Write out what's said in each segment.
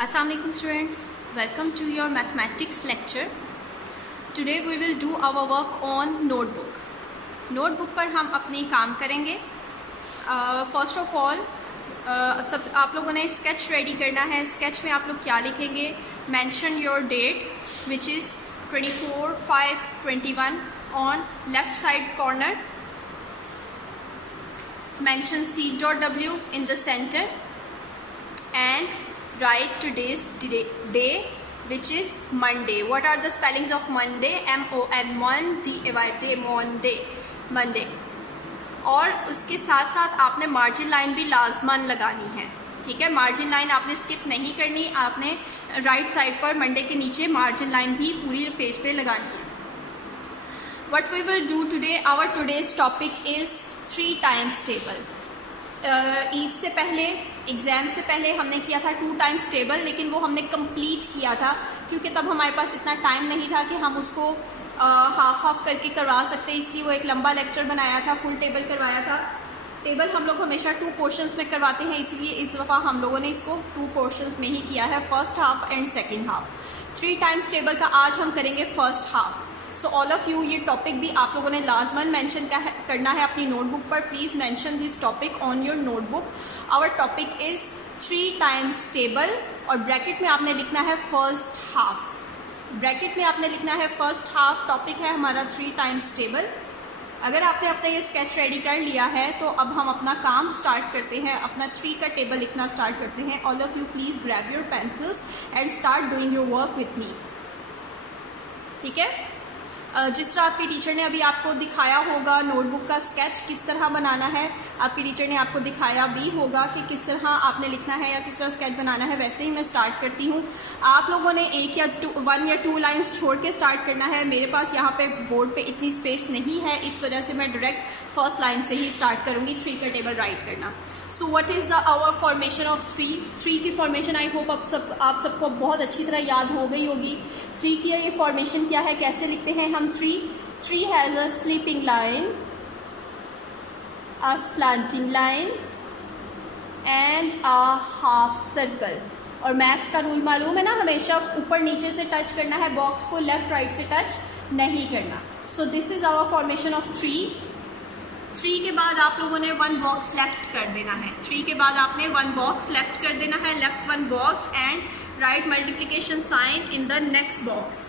Assalamualaikum students, welcome to your mathematics lecture. Today we will do our work on notebook. Notebook पर हम अपनी काम करेंगे. First of all सब आप लोगों ने स्केच रेडी करना है. स्केच में आप लोग क्या लिखेंगे? Mention your date which is 24/5/21 on left side corner. Mention C.W in the center and write today's day which is Monday. What are the spellings of Monday? M-O-N-D-A-Y, Monday. और उसके साथ साथ आपने मार्जिन लाइन भी लाजमन लगानी है. ठीक है, मार्जिन लाइन आपने स्किप नहीं करनी. आपने राइट साइड पर मंडे के नीचे मार्जिन लाइन भी पूरी पेज पे लगानी है. What we will do today, our today's topic is 3 times table. Eid से पहले, एग्ज़ाम से पहले हमने किया था 2 times table, लेकिन वो हमने कंप्लीट किया था क्योंकि तब हमारे पास इतना टाइम नहीं था कि हम उसको हाफ करके करवा सकते. इसलिए वो एक लंबा लेक्चर बनाया था, फुल टेबल करवाया था. टेबल हम लोग हमेशा 2 पोर्शंस में करवाते हैं, इसलिए इस दफ़ा हम लोगों ने इसको 2 पोर्शंस में ही किया है, first half and second half. 3 times table का आज हम करेंगे first half. So all of you, ये टॉपिक भी आप लोगों ने लाजमन मेंशन करना है अपनी नोटबुक पर. Please mention this topic on your notebook. Our topic is 3 times table और ब्रैकेट में आपने लिखना है फर्स्ट हाफ. ब्रैकेट में आपने लिखना है फर्स्ट हाफ. टॉपिक है हमारा 3 times टेबल. अगर आपने अपना ये स्केच रेडी कर लिया है तो अब हम अपना काम स्टार्ट करते हैं, अपना 3 का टेबल लिखना स्टार्ट करते हैं. All of you please grab your pencils and start doing your work with me. ठीक है, जिस तरह आपकी टीचर ने अभी आपको दिखाया होगा नोटबुक का स्केच किस तरह बनाना है, आपकी टीचर ने आपको दिखाया भी होगा कि किस तरह आपने लिखना है या किस तरह स्केच बनाना है. वैसे ही मैं स्टार्ट करती हूँ. आप लोगों ने 1 या 2 लाइन्स छोड़ के स्टार्ट करना है. मेरे पास यहाँ पे बोर्ड पे इतनी स्पेस नहीं है, इस वजह से मैं डायरेक्ट फर्स्ट लाइन से ही स्टार्ट करूँगी 3 का टेबल राइट करना. So what is the our formation of 3 की फॉर्मेशन आई होप आप सबको बहुत अच्छी तरह याद हो गई होगी. 3 की ये फॉर्मेशन क्या है, कैसे लिखते हैं हम 3 has a sleeping line, a slanting line and a half circle. और मैथ्स का रूल मालूम है ना, हमेशा ऊपर नीचे से टच करना है, बॉक्स को लेफ्ट राइट से टच नहीं करना. So this is our formation of 3 के बाद आप लोगों ने 1 बॉक्स लेफ्ट कर देना है. 3 के बाद आपने 1 बॉक्स लेफ्ट कर देना है, left 1 box and right multiplication sign in the next box.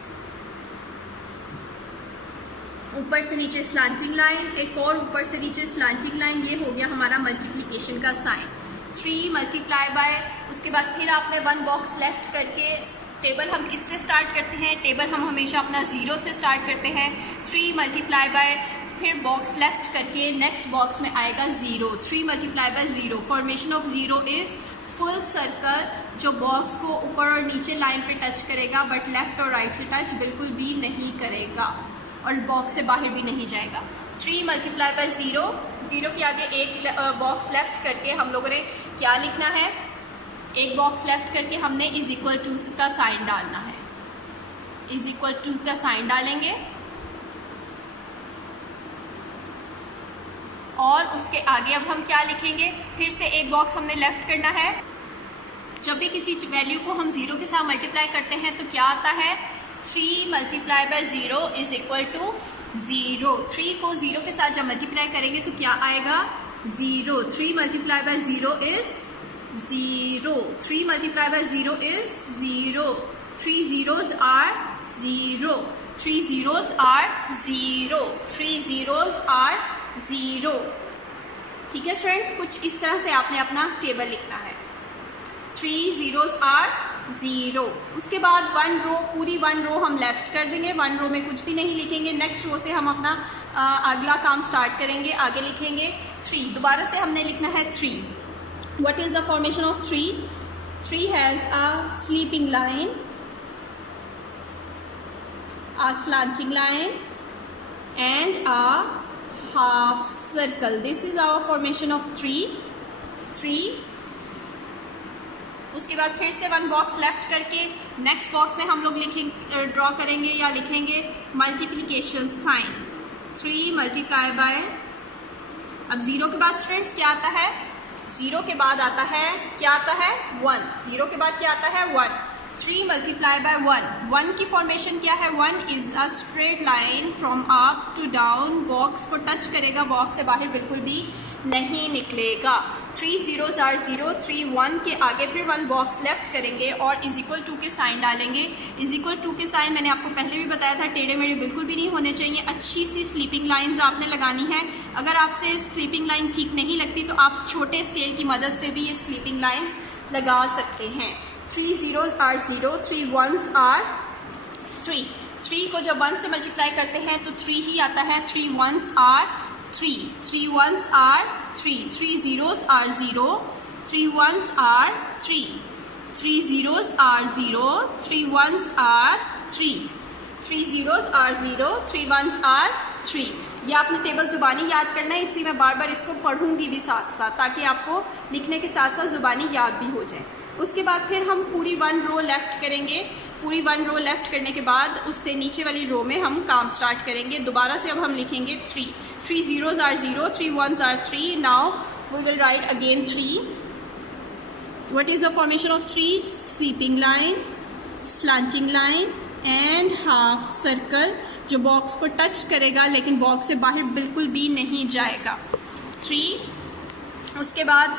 ऊपर से नीचे स्लैंटिंग लाइन, एक और ऊपर से नीचे स्लैंटिंग लाइन. ये हो गया हमारा मल्टीप्लिकेशन का साइन. 3 मल्टीप्लाई बाय, उसके बाद फिर आपने 1 बॉक्स लेफ्ट करके, टेबल हम किससे स्टार्ट करते हैं, टेबल हम हमेशा अपना 0 से स्टार्ट करते हैं. 3 मल्टीप्लाई बाय, फिर बॉक्स लेफ्ट करके नेक्स्ट बॉक्स में आएगा 0. 3 multiply by 0. Formation of 0 is full circle जो बॉक्स को ऊपर और नीचे लाइन पे टच करेगा बट लेफ्ट और राइट से टच बिल्कुल भी नहीं करेगा और बॉक्स से बाहर भी नहीं जाएगा. 3 मल्टीप्लाई बाय 0 के आगे एक बॉक्स लेफ्ट करके हम लोगों ने क्या लिखना है, एक बॉक्स लेफ्ट करके हमने इज इक्वल टू का साइन डालना है. इज इक्वल टू का साइन डालेंगे और उसके आगे अब हम क्या लिखेंगे, फिर से एक बॉक्स हमने लेफ्ट करना है. जब भी किसी वैल्यू को हम 0 के साथ मल्टीप्लाई करते हैं तो क्या आता है, 3 multiply by 0 is equal to 0. 3 को 0 के साथ जब मल्टीप्लाई करेंगे तो क्या आएगा, 0. 3 multiply by 0 is 0. 3 multiply by 0 is 0. 3 zeros are 0. 3 zeros are 0. 3 zeros are 0. ठीक है स्टूडेंट्स, कुछ इस तरह से आपने अपना टेबल लिखना है. 3 zeros are 0. उसके बाद 1 रो, पूरी 1 रो हम लेफ्ट कर देंगे. 1 रो में कुछ भी नहीं लिखेंगे. नेक्स्ट रो से हम अपना अगला काम स्टार्ट करेंगे. आगे लिखेंगे 3. दोबारा से हमने लिखना है 3. What is the formation of 3? 3 has a sleeping line, a slanting line and a half circle. This is our formation of 3. उसके बाद फिर से 1 बॉक्स लेफ्ट करके नेक्स्ट बॉक्स में हम लोग ड्रॉ करेंगे या लिखेंगे मल्टीप्लिकेशन साइन. 3 मल्टीप्लाई बाय, अब 0 के बाद स्टूडेंट्स क्या आता है, 0 के बाद आता है, क्या आता है? 1। 0 के बाद क्या आता है? 1। 3 मल्टीप्लाई बाय 1। 1 की फॉर्मेशन क्या है? 1 is a straight line from up to down. Box को टच करेगा, बॉक्स से बाहर बिल्कुल भी नहीं निकलेगा। 3 zeros are 0। 3 1 के आगे फिर 1 बॉक्स लेफ्ट करेंगे और इज इक्वल टू के साइन डालेंगे। इज इक्वल टू के साइन मैंने आपको पहले भी बताया था, टेढ़े मेढ़े बिल्कुल भी नहीं होने चाहिए। अच्छी सी स्लीपिंग लाइंस आपने लगानी है। अगर आपसे स्लीपिंग लाइन ठीक नहीं लगती तो आप छोटे स्केल की मदद से भी ये स्लीपिंग लाइंस लगा सकते हैं। 3 zeros are 0। 3 ones are 3। 3 को जब 1 से मल्टीप्लाई करते हैं तो 3 ही आता है। 3 ones are 3। 3 ones are 3। 3 zeros are 0। 3 ones are 3। 3 zeros are 0। 3 ones are 3। 3 zeros are 0। 3 ones are 3। ये आपने टेबल ज़ुबानी याद करना है, इसलिए मैं बार बार इसको पढ़ूंगी भी साथ साथ, ताकि आपको लिखने के साथ साथ ज़ुबानी याद भी हो जाए। उसके बाद फिर हम पूरी 1 रो लेफ़्ट करेंगे। पूरी 1 रो लेफ़्ट करने के बाद उससे नीचे वाली रो में हम काम स्टार्ट करेंगे। दोबारा से अब हम लिखेंगे 3। 3 zeros are 0। 3 ones are 3। Now we will write again 3. So what is the formation of 3? Sleeping line, slanting line and half circle, जो बॉक्स को टच करेगा लेकिन बॉक्स से बाहर बिल्कुल भी नहीं जाएगा। 3। उसके बाद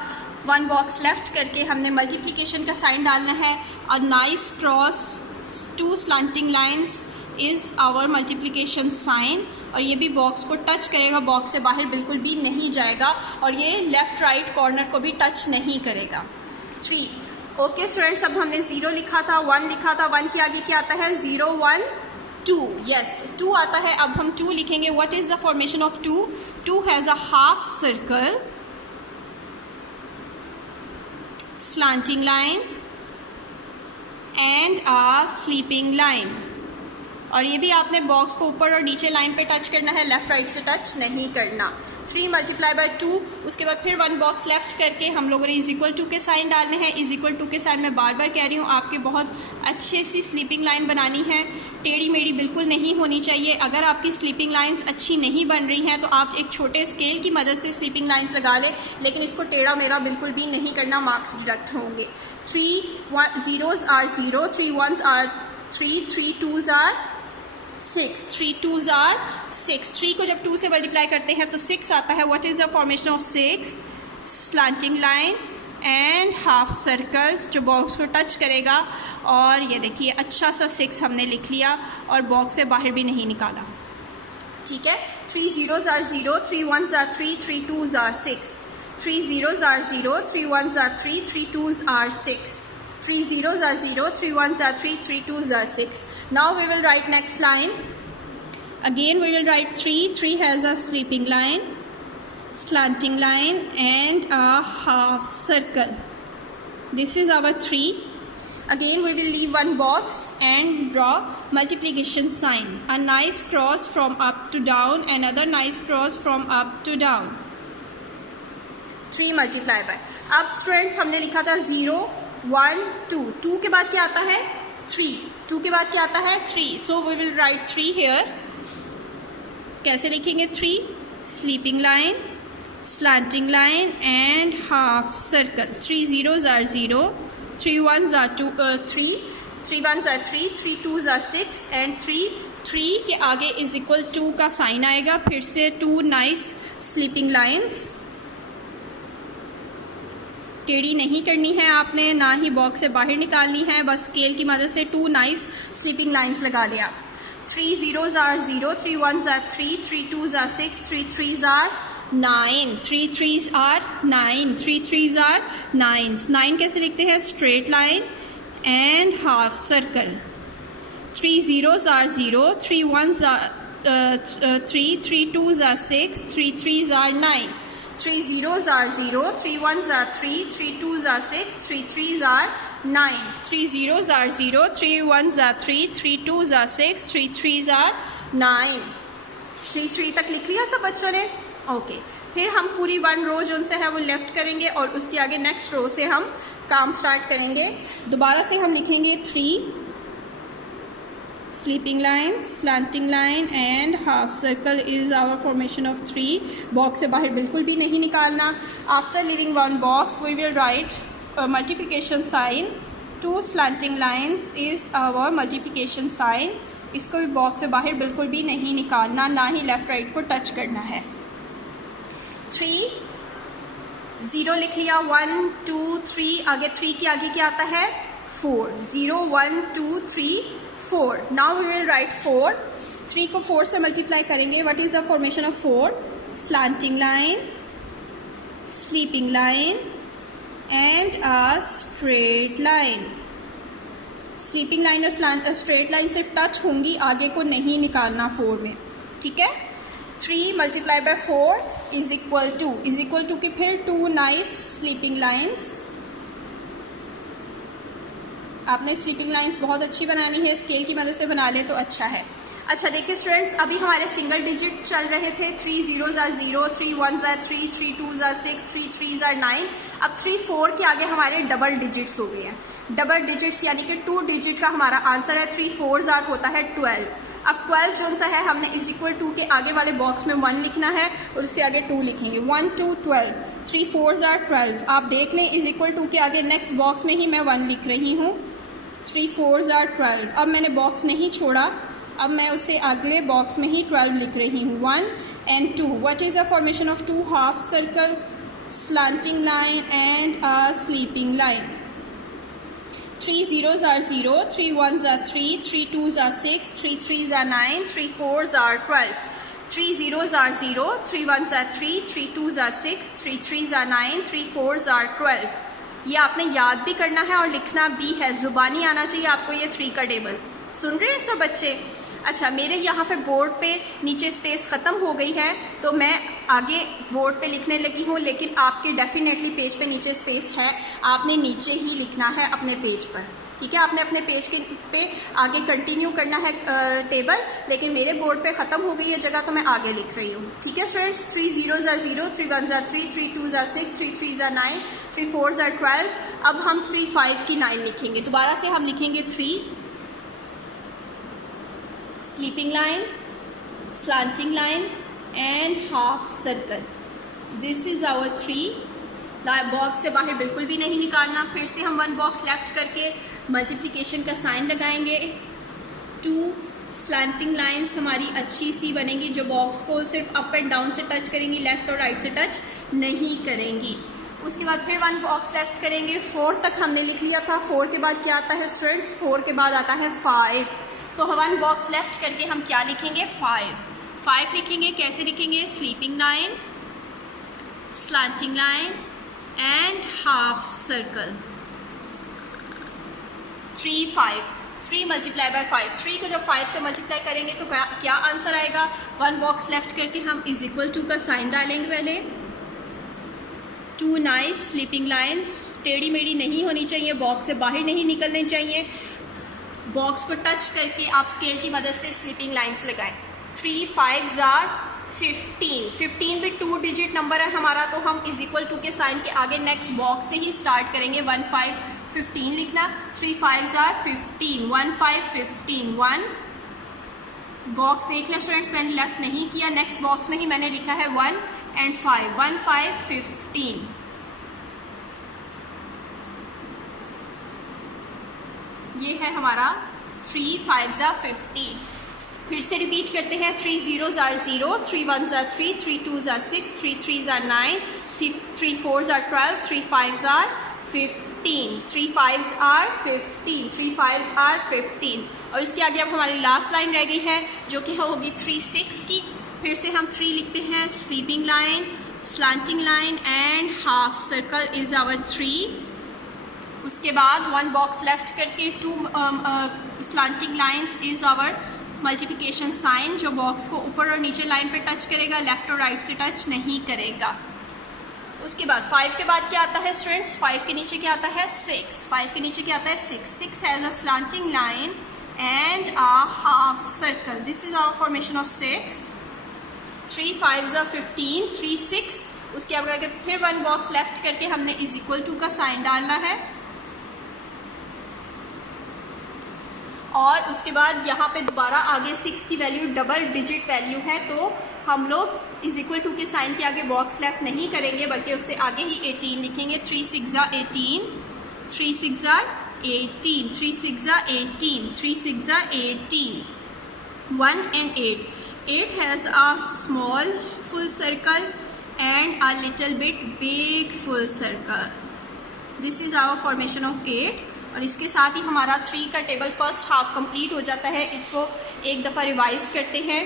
1 बॉक्स लेफ्ट करके हमने मल्टीप्लिकेशन का साइन डालना है। A nice cross 2 slanting lines is our multiplication sign, और ये भी बॉक्स को टच करेगा, बॉक्स से बाहर बिल्कुल भी नहीं जाएगा, और ये लेफ़्ट राइट कॉर्नर को भी टच नहीं करेगा। 3। ओके स्टूडेंट्स, अब हमने 0 लिखा था, 1 लिखा था। 1 के आगे क्या आता है? 0 1 2। यस, 2 आता है। अब हम 2 लिखेंगे। What is the formation of 2? 2 has a half circle, slanting line and a sleeping line। और ये भी आपने बॉक्स को ऊपर और नीचे लाइन पे टच करना है, लेफ्ट राइट से टच नहीं करना। 3 मल्टीप्लाई बाय 2। उसके बाद फिर 1 बॉक्स लेफ्ट करके हम लोगों ने इज इक्वल टू के साइन डालने हैं। इज इक्वल टू के साइन मैं बार बार कह रही हूँ, आपके बहुत अच्छे सी स्लीपिंग लाइन बनानी है, टेढ़ी मेढ़ी बिल्कुल नहीं होनी चाहिए। अगर आपकी स्लीपिंग लाइंस अच्छी नहीं बन रही हैं तो आप एक छोटे स्केल की मदद से स्लीपिंग लाइंस लगा लें, लेकिन इसको टेढ़ा मेढ़ा बिल्कुल भी नहीं करना, मार्क्स डिडक्ट होंगे। 3 zeros are 0। 3 ones are 3। 3 twos are 6। 3 twos are 6। 3 को जब 2 से मल्टीप्लाई करते हैं तो 6 आता है। What is the formation of 6? Slanting line and half circles, जो बॉक्स को टच करेगा। और ये देखिए अच्छा सा 6 हमने लिख लिया और बॉक्स से बाहर भी नहीं निकाला। ठीक है। 3 zeros are 0। 3 ones are 3। 3 twos are 6। 3 zeros are 0। 3 ones are 3। 3 twos are 6। 3 zeros are 0। 3 ones are 3। 3 twos are 6। Now we will write next line. Again we will write 3. 3 has a sleeping line, slanting line and a half circle. This is our 3. Again we will leave 1 box and draw multiplication sign. A nice cross from up to down, another nice cross from up to down. 3 multiply by. अब students हमने लिखा था 0 1 2। 2 के बाद क्या आता है? 3। 2 के बाद क्या आता है? 3। So we will write 3 here. कैसे लिखेंगे 3? Sleeping line, slanting line and half circle. 3 zeros are 0। 3 ones are 3। 3 ones are 3। 3 twos are 6 and 3 के आगे इज इक्वल टू का साइन आएगा। फिर से 2 नाइस स्लीपिंग लाइन्स, टेढ़ी नहीं करनी है आपने, ना ही बॉक्स से बाहर निकालनी है, बस स्केल की मदद से 2 नाइस स्लीपिंग लाइन्स लगा लिया। 3 zeros are 0। 3 ones are 3। 3 twos are 6। 3 threes are 9। 3 threes are 9। 3 threes are 9। 9 कैसे लिखते हैं? Straight line and half circle. 3 zeros are 0। 3 ones are 3। 3 twos are 6। 3 threes are 9। 3 zeros are 0। 3 ones are 3। 3 twos are 6। 3 threes are 9। 3 zeros are 0। 3 ones are 3। 3 twos are 6। 3 threes are 9। 3 तक लिख लिया सब बच्चों ने? Okay. फिर हम पूरी 1 रो जो उनसे है वो लेफ्ट करेंगे और उसके आगे नेक्स्ट रो से हम काम स्टार्ट करेंगे। दोबारा से हम लिखेंगे 3। sleeping line, slanting line and half circle is our formation of 3. Box से बाहर बिल्कुल भी नहीं निकालना. After leaving one box we will write a multiplication sign. 2 slanting lines is our multiplication sign. इसको भी बॉक्स से बाहर बिल्कुल भी नहीं निकालना, ना ही लेफ़्ट राइट को टच करना है. 3 0 लिख लिया. 1 2 3 आगे 3 के आगे क्या आता है 4. 0 1 2 3 4. Now we will write 4. 3 को 4 से मल्टीप्लाई करेंगे. What is the formation of 4? Slanting line, sleeping line and a straight line. Sleeping line और स्ट्रेट लाइन सिर्फ टच होंगी, आगे को नहीं निकालना 4 में. ठीक है. 3 multiply by 4 is equal to कि फिर 2 नाइस स्लीपिंग लाइन्स. आपने स्लीपिंग लाइंस बहुत अच्छी बनानी है, स्केल की मदद से बना लें तो अच्छा है. अच्छा देखिए स्टूडेंट्स, अभी हमारे सिंगल डिजिट चल रहे थे. 3 zeros are 0, 3 ones are 3, 3 twos are 6, 3 threes are 9. अब 3 4 के आगे हमारे डबल डिजिट्स हो गए हैं. डबल डिजिट्स यानी कि 2 डिजिट का हमारा आंसर है 3 4s are होता है 12. अब 12 जो सा है हमने इज इक्वल टू के आगे वाले बॉक्स में 1 लिखना है और उससे आगे 2 लिखेंगे. 1 2 12. 3 4s are 12. आप देख लें इज इक्वल टू के आगे नेक्स्ट बॉक्स में ही मैं 1 लिख रही हूँ. 3 4s are 12. अब मैंने बॉक्स नहीं छोड़ा, अब मैं उससे अगले बॉक्स में ही 12 लिख रही हूँ. 1 and 2. What is the formation of 2? Half circle, slanting line and a sleeping line. 3 zeros are 0, 3 ones are 3, 3 twos are 6, 3 threes are 9, 3 4s are 12. 3 zeros are 0, 3 ones are 3, 3 twos are 6, 3 threes are 9, 3 4s are 12. ये आपने याद भी करना है और लिखना भी है. जुबानी आना चाहिए आपको ये 3 का टेबल. सुन रहे हैं सब बच्चे? अच्छा, मेरे यहाँ पे बोर्ड पे नीचे स्पेस ख़त्म हो गई है तो मैं आगे बोर्ड पे लिखने लगी हूँ, लेकिन आपके डेफिनेटली पेज पे नीचे स्पेस है, आपने नीचे ही लिखना है अपने पेज पर. ठीक है, आपने अपने पेज के पे आगे कंटिन्यू करना है टेबल, लेकिन मेरे बोर्ड पे ख़त्म हो गई है जगह तो मैं आगे लिख रही हूँ. ठीक है students. 3 zeros are 0, 3 ones are 3, 3 twos are 6, 3 threes are 9, 3 4s are 12. अब हम 3 5 की 9 लिखेंगे. दोबारा से हम लिखेंगे 3 sleeping line, slanting line and half circle. This is our 3. Box से बाहर बिल्कुल भी नहीं निकालना. फिर से हम 1 बॉक्स लेफ्ट करके मल्टीप्लिकेशन का साइन लगाएंगे. 2 स्लैंटिंग लाइंस हमारी अच्छी सी बनेंगी जो बॉक्स को सिर्फ अप एंड डाउन से टच करेंगी, लेफ्ट और राइट से टच नहीं करेंगी. उसके बाद फिर 1 बॉक्स लेफ्ट करेंगे. 4 तक हमने लिख लिया था. 4 के बाद क्या आता है स्टूडेंट्स? 4 के बाद आता है 5. तो 1 बॉक्स लेफ्ट करके हम क्या लिखेंगे? 5 लिखेंगे. कैसे लिखेंगे? Sleeping line, slanting line and half circle. 3 5. 3 multiply bye 5. 3 को जब 5 से मल्टीप्लाई करेंगे तो क्या आंसर आएगा? 1 बॉक्स लेफ्ट करके हम इज इक्वल टू का साइन डालेंगे. पहले 2 नाइस स्लीपिंग लाइन्स, टेढ़ी मेढ़ी नहीं होनी चाहिए, बॉक्स से बाहर नहीं निकलनी चाहिए. बॉक्स को टच करके आप स्केल की मदद से स्लीपिंग लाइंस लगाएं. 3 5s are 15. 15 भी 2 डिजिट नंबर है हमारा, तो हम इज इक्वल टू के साइन के आगे नेक्स्ट बॉक्स से ही स्टार्ट करेंगे. 1 5 15 लिखना. 3 5s are 15. 1 5 15. 1 बॉक्स देख लें स्टूडेंट्स, मैंने लेफ्ट नहीं किया, नेक्स्ट बॉक्स में ही मैंने लिखा है 1 and 5. 1 5 15. ये है हमारा 3 5s are 15. फिर से रिपीट करते हैं. 3 zeros are 0, 3 ones are 3, 3 twos are 6, 3 threes are 9, 3 4s are 12, 3 5s are 15. 3 5s are 15. 3 5s are 15. और इसके आगे अब हमारी लास्ट लाइन रह गई है जो कि होगी 3 6 की. फिर से हम 3 लिखते हैं. Sleeping line, slanting line and half circle is our 3. उसके बाद 1 बॉक्स लेफ्ट करके 2 slanting lines is our multiplication sign, जो बॉक्स को ऊपर और नीचे लाइन पे टच करेगा, लेफ्ट और राइट से टच नहीं करेगा. उसके बाद 5 के बाद क्या आता है स्टूडेंट्स? 5 के नीचे क्या आता है? 6. 5 के नीचे क्या आता है? 6. 6 has a slanting line and a half circle. This is our formation of 6. 3 5s are 15. 3 6. उसके आगे फिर 1 बॉक्स लेफ्ट करके हमने इज इक्वल टू का साइन डालना है. और उसके बाद यहाँ पे दोबारा आगे 6 की वैल्यू डबल डिजिट वैल्यू है, तो हम लोग इज इक्वल टू के साइन के आगे बॉक्स लेफ्ट नहीं करेंगे बल्कि उससे आगे ही 18 लिखेंगे। 3 6 18, 3 6 18, 3 6 18, 3 6 18, 1 and 8. 8 has a small full circle and a little bit big full circle. This is our formation of 8. और इसके साथ ही हमारा 3 का टेबल फर्स्ट हाफ कंप्लीट हो जाता है। इसको एक दफ़ा रिवाइज करते हैं।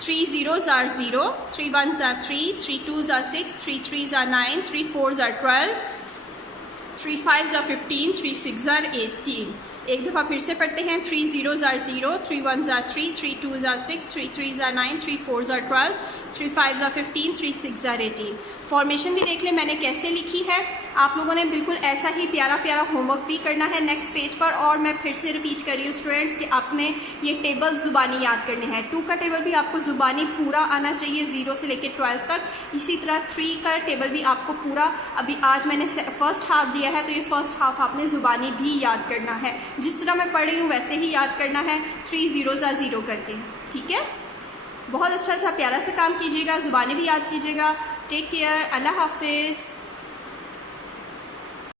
3 zeros are 0, 3 ones are 3, 3 twos are 6, 3 threes are 9, 3 fours are 12, 3 fives are 15, 3 sixes are 18. एक दफ़ा फिर से पढ़ते हैं। 3 zeros are 0, 3 ones are 3, 3 twos are 6, 3 threes are 9, 3 fours are 12, 3 fives are 15, 3 sixes are 18. Formation भी देख लें मैंने कैसे लिखी है। आप लोगों ने बिल्कुल ऐसा ही प्यारा प्यारा होमवर्क भी करना है नेक्स्ट पेज पर। और मैं फिर से रिपीट कर रही हूँ स्टूडेंट्स कि आपने ये टेबल ज़ुबानी याद करने हैं। 2 का टेबल भी आपको ज़ुबानी पूरा आना चाहिए 0 से लेकर 12 तक। इसी तरह 3 का टेबल भी आपको पूरा, अभी आज मैंने फर्स्ट हाफ दिया है तो ये फर्स्ट हाफ आपने ज़ुबानी भी याद करना है। जिस तरह मैं पढ़ रही हूँ वैसे ही याद करना है, 3 zeros are 0 करके। ठीक है, बहुत अच्छा सा प्यारा सा काम कीजिएगा, ज़ुबानी भी याद कीजिएगा। टेक केयर, अल्लाह हाफिज़।